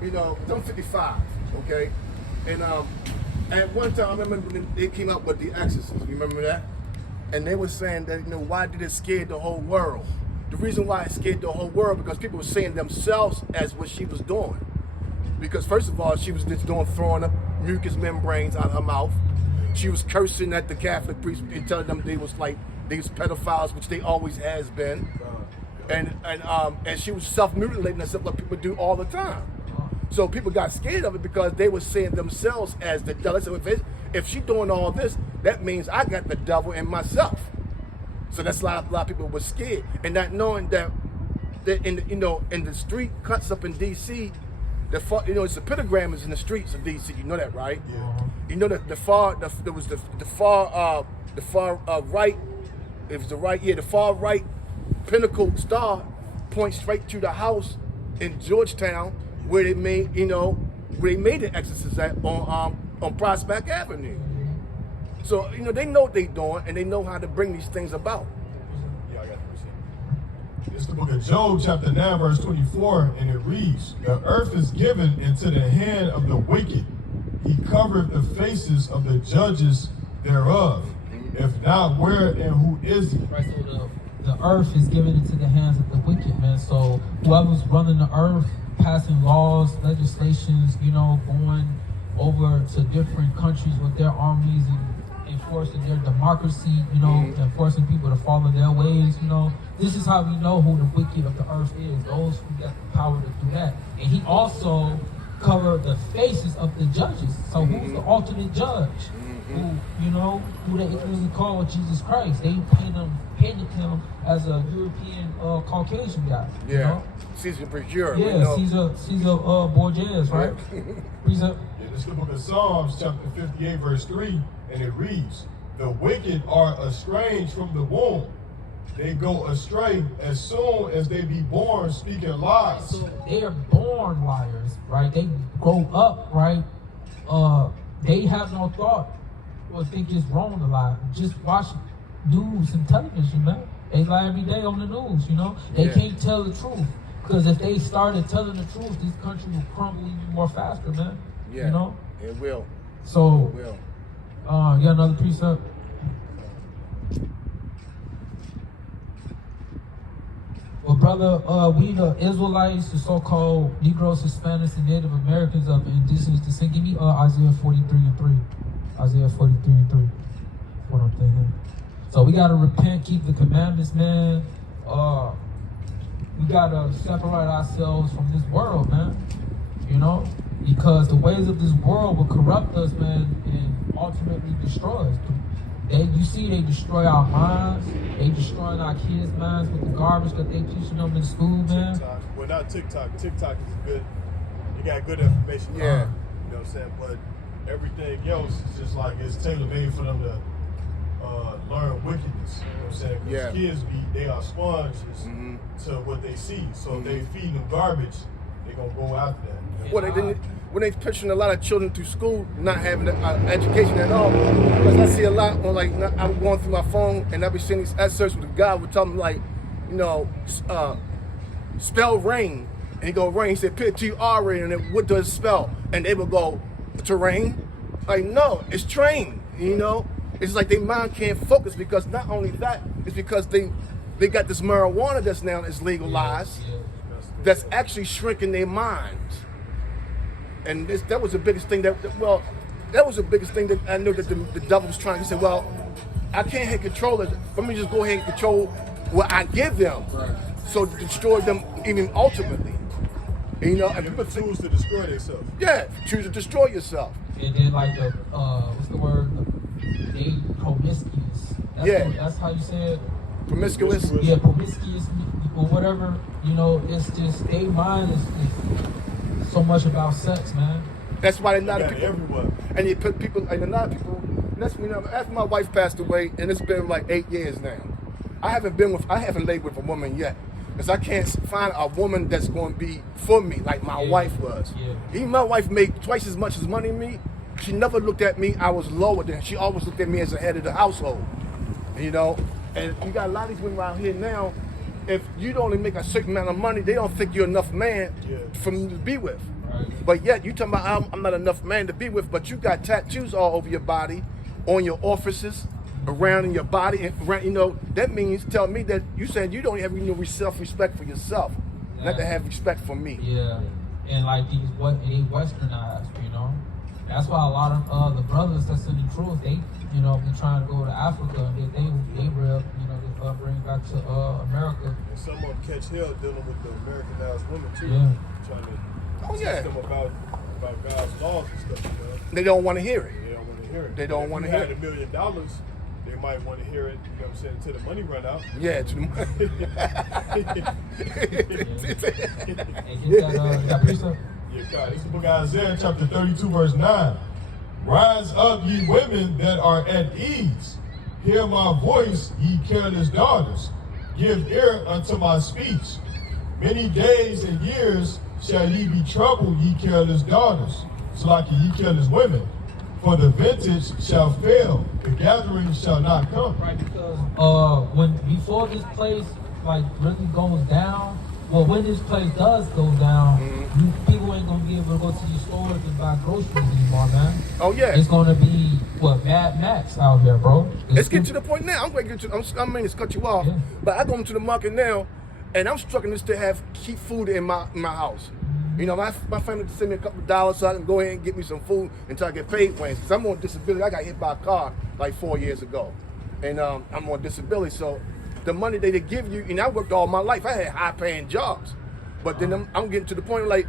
You know, I'm 55, okay? And at one time, I remember when they came out with The Exorcist. You remember that? And they were saying that, you know, why did it scare the whole world? The reason why it scared the whole world because people were seeing themselves as what she was doing. Because first of all, she was just throwing up mucous membranes out of her mouth. She was cursing at the Catholic priests and telling them they was pedophiles, which they always has been. And she was self-mutilating herself like people do all the time. So people got scared of it because they were seeing themselves as the devil. So if she's doing all this, that means I got the devil in myself. So that's a lot of people were scared, and not knowing that in the street cuts up in D.C., it's the pentagram in the streets of D.C. You know that, right? Yeah. You know that the far right pinnacle star points straight to the house in Georgetown where they made the exorcist at on Prospect Avenue. So they know what they're doing and they know how to bring these things about. Yeah, I got the It's the book of Job, chapter 9, verse 24, and it reads, "The earth is given into the hand of the wicked. He covered the faces of the judges thereof. If not, where and who is he?" Right, so the earth is given into the hands of the wicked, man. So whoever's running the earth, passing laws, legislations, going over to different countries with their armies and enforcing their democracy, enforcing people to follow their ways, This is how we know who the wicked of the earth is, those who got the power to do that. And he also covered the faces of the judges. So who's the alternate judge? Who they ignorantly call Jesus Christ. They painted him as a European Caucasian guy. Yeah. Caesar Borgia. Yeah, Caesar Borgia, right? Yeah, this is the book of Psalms, chapter 58, verse 3, and it reads, "The wicked are estranged from the womb. They go astray as soon as they be born, speaking lies." So they are born liars, right? They grow up, right? They have no thought or think it's wrong to lie. Just watch news and television, man. They lie every day on the news, They can't tell the truth. Because if they started telling the truth, this country will crumble even more faster, man. Yeah, it will. So, it will. You got another precept? Well, brother, we the Israelites, the so-called Negroes, Hispanics, and Native Americans of indigenous descent. Give me Isaiah 43:3. Isaiah 43:3. That's what I'm thinking. So we gotta repent, keep the commandments, man. We gotta separate ourselves from this world, man. Because the ways of this world will corrupt us, man, and ultimately destroy us. They destroy our minds. They destroying our kids' minds with the garbage that they teaching them in school, man. TikTok. Well, not TikTok. TikTok is good. You got good information. Yeah. You know what I'm saying? But everything else is just like it's tailor-made for them to learn wickedness. You know what I'm saying? Because kids they are sponges to what they see. So if they feed them garbage, they're gonna go after that. Well, when they pushing a lot of children through school, not having education at all. Because I see a lot on I'm going through my phone and I be seeing these excerpts with a guy would tell me spell rain, and he go rain. He said P-T-R-A, and then what does it spell? And they would go terrain. Like no, it's train. It's like their mind can't focus because not only that, it's because they got this marijuana that's now is legalized. That's actually shrinking their minds. And that was the biggest thing that was the biggest thing that I knew that the devil was trying to say, well, I can't have control of it. Let me just go ahead and control what I give them. So to destroy them even ultimately. And people choose to destroy themselves. Yeah, choose to destroy yourself. And then what's the word? They promiscuous. That's how you say it. Promiscuous? Yeah, promiscuous or whatever. It's just their mind is so much about sex, man. That's why a lot of people everywhere. And you put people and a lot of people. After my wife passed away, and it's been like 8 years now. I haven't laid with a woman yet. Because I can't find a woman that's going to be for me like my wife was. Yeah. Even my wife made twice as much as money than me. She never looked at me, I was lower than her. She always looked at me as the head of the household. And you got a lot of these women around here now, if you don't only make a certain amount of money, they don't think you're enough man for them to be with. Right. But yet you talking about I'm not enough man to be with, but you got tattoos all over your body, on your orifices, around in your body, and around, you know, that means tell me that you saying you don't have any self-respect for yourself, not to have respect for me. Yeah, and like these they westernized, you know. That's why a lot of the brothers that's in the truth, they, you know, be trying to go to Africa and they real, you know, they bring back to America. And some of them catch hell dealing with the Americanized women too, Yeah. trying to Oh, yeah. teach them about God's laws and stuff. You know? They don't want to hear it. They don't want to hear it. They don't want to hear it. it. If you had $1 million, they might want to hear it. You know what I'm saying? Until the money run out. Yeah, to the Hey, get that precept. Yeah, God. It's the book of Isaiah, chapter 32, verse 9. Rise up, ye women that are at ease. Hear my voice, ye careless daughters. Give ear unto my speech. Many days and years shall ye be troubled, ye careless daughters. So like ye careless women. For the vintage shall fail, the gathering shall not come. Right, because when before this place like really goes down, well, when this place does go down, people ain't gonna be able to go to these stores and buy groceries anymore, man. Oh yeah. It's gonna be what Mad Max out here, bro. Let's get to the point now. I'm going to get to. I mean, it's cut you off, Yeah. but I go into the market now, and I'm struggling to keep food in my house. You know, my family send me a couple of dollars so I can go ahead and get me some food until I get paid Wednesday. Because I'm on disability. I got hit by a car like 4 years ago, and I'm on disability. So the money they give you, and I worked all my life. I had high-paying jobs, but then I'm getting to the point like,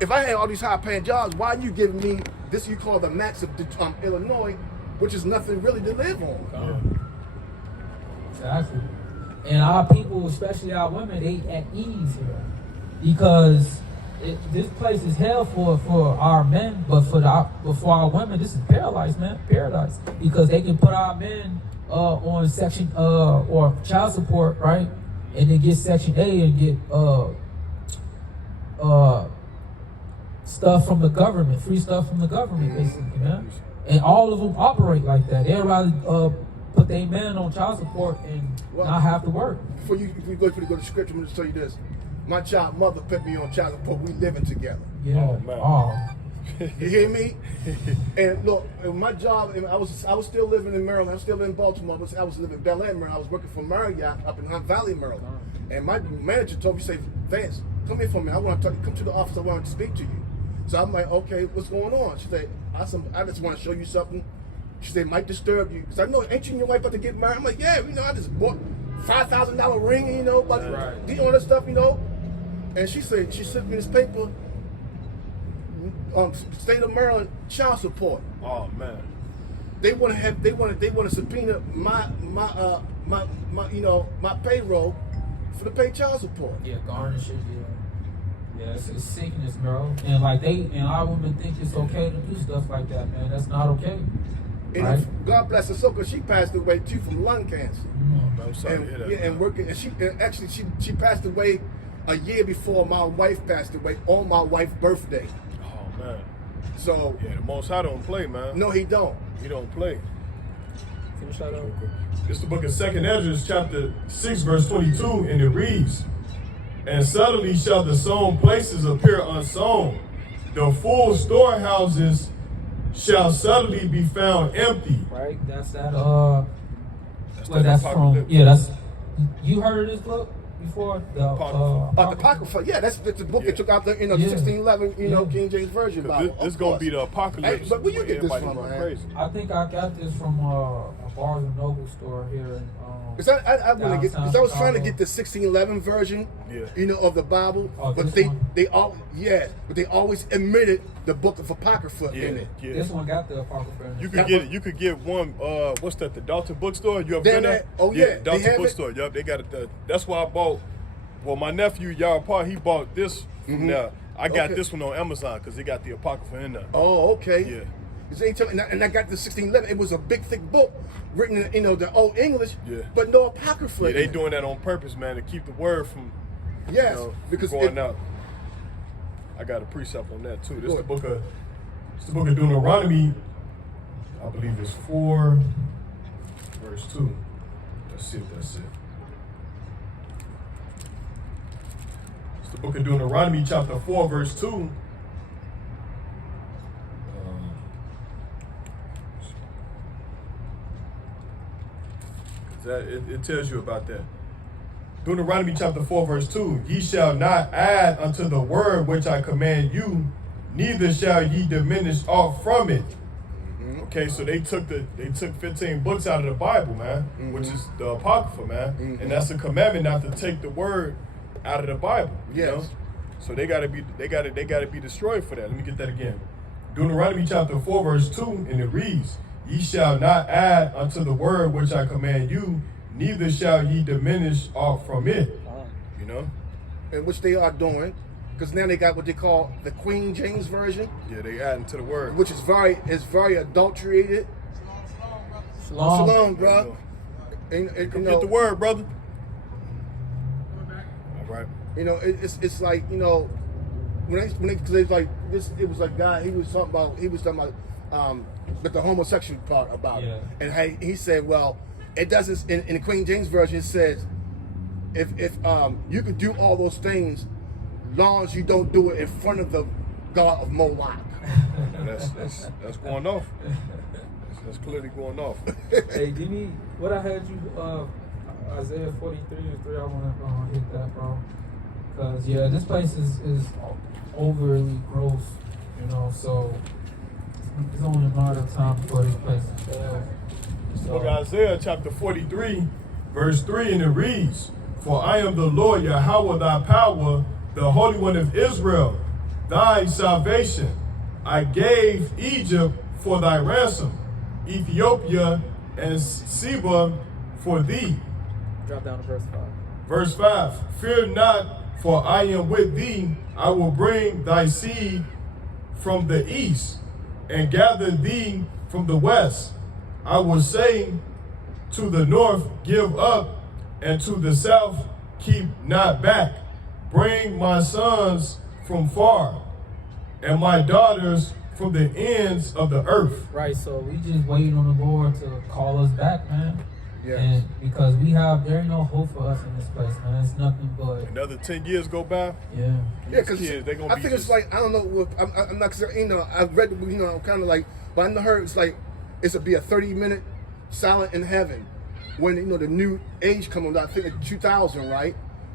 if I had all these high-paying jobs, why are you giving me this you call the max of Illinois, which is nothing really to live on? Exactly. And our people, especially our women, they at ease here because this place is hell for our men, but for our women, this is paradise, man, paradise. Because they can put our men on section or child support, right, and then get Section A and get stuff from the government, free stuff from the government, basically, man. And all of them operate like that. They'd rather put their men on child support and not have to work. If you go to scripture, I'm going to tell you this. My child mother put me on child support. We living together. Yeah. Oh, man. Oh. You hear me? And look, my job, I was still living in Maryland. I was still living in Baltimore. I was living in Bel Air, Maryland. I was working for Marriott up in Hunt Valley, Maryland. And my manager told me, say, Vance, come here for me. I want to come to the office. I want to speak to you. So I'm like, okay, what's going on? She said, I just want to show you something. She said, might disturb you. Because I know, ain't you and your wife about to get married? I'm like, yeah, you know, I just bought $5,000 ring, you know, but you know all that stuff, you know. And she said, she sent me this paper, state of Maryland child support. Oh man. They want to subpoena my you know, my payroll for to pay child support. Yeah, garnishes, yeah. Yeah, it's sickness, bro. And like our women think it's okay to do stuff like that, man. That's not okay. And Right? God bless her soul, because she passed away too from lung cancer. Oh, man, I'm sorry to hear that. And working, and she passed away a year before my wife passed away on my wife's birthday. Oh man. So Yeah, the Most High don't play, man. no, he don't. He don't play. Finish that up. It's the book of 2nd Ezra, chapter 6, verse 22, and it reads, And suddenly shall the sown places appear unsown. The full storehouses shall suddenly be found empty. Right? That's that. That's Where that that's from? apocalypse. Yeah, that's. You heard of this book before? The The Apocrypha, yeah, that's the book they took out the, you know, Yeah. 1611, you know, Yeah. King James Version Bible. This gonna be the apocalypse. Hey, but where you get this Everybody from, going man? crazy. I think I got this from a Barnes and Noble store here in. Because I want to get, because I was trying to get the 1611 version, Yeah. you know, of the Bible, Oh, but this one? they always omitted the book of Apocrypha in it. Yeah. This one got the Apocrypha. in it. You could get it. You could get one. What's that? The Dalton bookstore. You ever Then been there? that- oh, yeah, they Dalton have it? bookstore. Yup, they got it there. That's why I bought. Well, my nephew Yara Parr, he bought this from there. I got Okay. this one on Amazon because it got the Apocrypha in there. Oh, okay. Yeah. And I got the 1611. It was a big, thick book written in, you know, the old English, Yeah. but no Apocrypha. Yeah, in they it. doing that on purpose, man, to keep the word from Yes, you know, because going it- out. I got a precept on that too. This Go the ahead. book of Deuteronomy. I believe it's 4, verse 2. Let's see if that's it. It's the book of Deuteronomy, chapter 4, verse 2. It tells you about that. Deuteronomy chapter 4, verse 2. Ye shall not add unto the word which I command you, neither shall ye diminish aught from it. Okay, so they took 15 books out of the Bible, man, which is the Apocrypha, man. And that's a commandment not to take the word out of the Bible. You know? So they gotta be destroyed for that. Let me get that again. Deuteronomy chapter 4, verse 2, and it reads, Ye shall not add unto the word which I command you, neither shall ye diminish aught from it. You know? And which they are doing, because now they got what they call the Queen James Version. Yeah, they adding to the word. Which is very adulterated. Shalom. Shalom, bro. And, Come get the word, brother. All right. You know, it's like, you know, cause it's like this, it was like guy, he was talking about but the homosexual part about it. And he said, well, it doesn't, in the Queen James Version, it says, if you could do all those things, long as you don't do it in front of the god of Moloch. That's going off. That's clearly going off. Hey, give me what I had you, Isaiah 43 and 3. I want to hit that, bro. Because, yeah, this place is overly gross, you know, so it's only a matter of time before this place is failed. Book of Isaiah chapter 43, verse 3, and it reads, For I am the Lord Yahweh thy power, the Holy One of Israel, thy salvation. I gave Egypt for thy ransom, Ethiopia and Seba for thee. Drop down to verse 5. Verse 5, Fear not, for I am with thee. I will bring thy seed from the east and gather thee from the west. I will say to the north, Give up, and to the south, keep not back. Bring my sons from far, and my daughters from the ends of the earth. Right, so we just waiting on the Lord to call us back, man. Yeah. And because there ain't no hope for us in this place, man. It's nothing but Another 10 years go by. Yeah, because kids, they gonna I be think it's like, I don't know, I'm not sure, you know, I've read, you know, I'm kind of like, but I heard it's like, it's to be a 30-minute silent in heaven when, you know, the new age comes out. I think in 2000, right?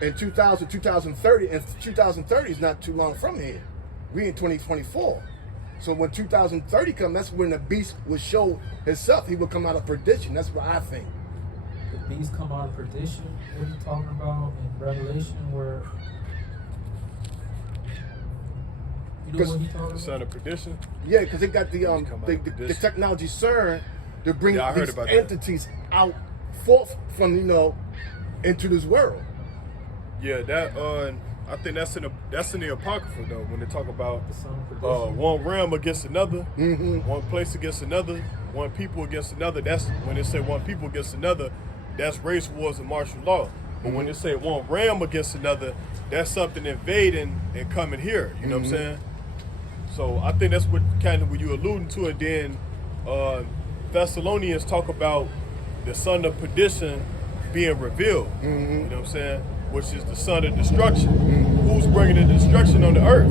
In 2030, and 2030 is not too long from here. We in 2024. So when 2030 comes, that's when the beast will show himself. He will come out of perdition. That's what I think. the beast come out of perdition. What are you talking about in Revelation where? You know what he talking about? Son of perdition. Yeah, because they got the technology CERN to bring these entities out forth from, you know, into this world. Yeah, that I think that's in the Apocrypha though, when they talk about The son of perdition. one realm against another, Mm-hmm. one place against another, one people against another. That's when they say one people against another, that's race wars and martial law. But when they say one realm against another, that's something invading and coming here. You know what I'm saying? So I think that's what kind of what you alluding to. And then Thessalonians talk about the son of perdition being revealed. You know what I'm saying? Which is the son of destruction. Who's bringing the destruction on the earth?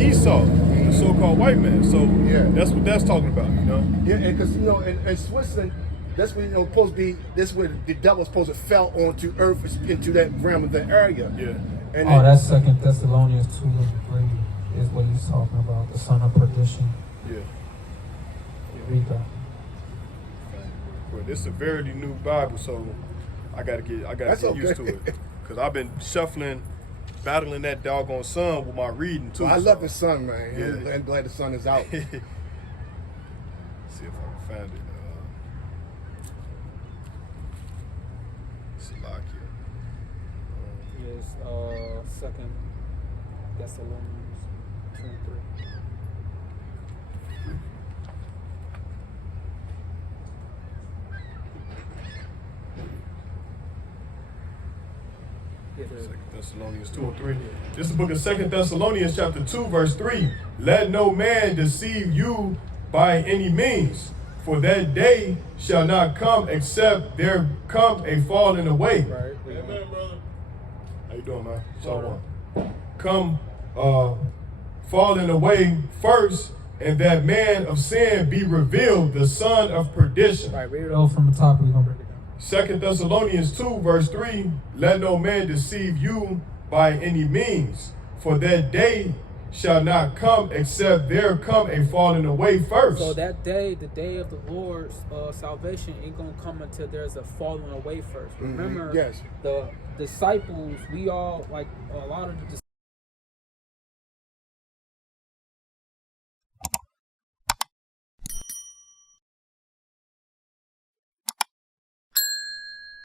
Esau, the so-called white man. So Yeah. that's what that's talking about, you know? Yeah, because, you know, in Switzerland, that's where, you know, supposed to be, that's where the devil's supposed to fell onto earth, into that realm of the area. Yeah. And Oh, that's 2 Thessalonians 2:3 is what he's talking about, the son of perdition. Yeah. Read that. But it's a very new Bible, so I gotta get used to it. Cause I've been shuffling, battling that doggone sun with my reading too. I love the sun, man. Yeah. I'm glad the sun is out. See if I can find it. Salakia. Yes, 2 Thessalonians 2:3. Second Thessalonians 2 and 3. This is the book of 2 Thessalonians chapter 2, verse 3. Let no man deceive you by any means, for that day shall not come except there come a falling away. Right. Amen, brother. How you doing, man? Shalom. Come falling away first, and that man of sin be revealed, the son of perdition. Right, read it over from the top. We're going to break it down. 2 Thessalonians 2, verse 3, let no man deceive you by any means, for that day shall not come except there come a falling away first. So that day, the day of the Lord's salvation, ain't gonna come until there's a falling away first. Remember, Yes. the disciples, we all, like a lot of the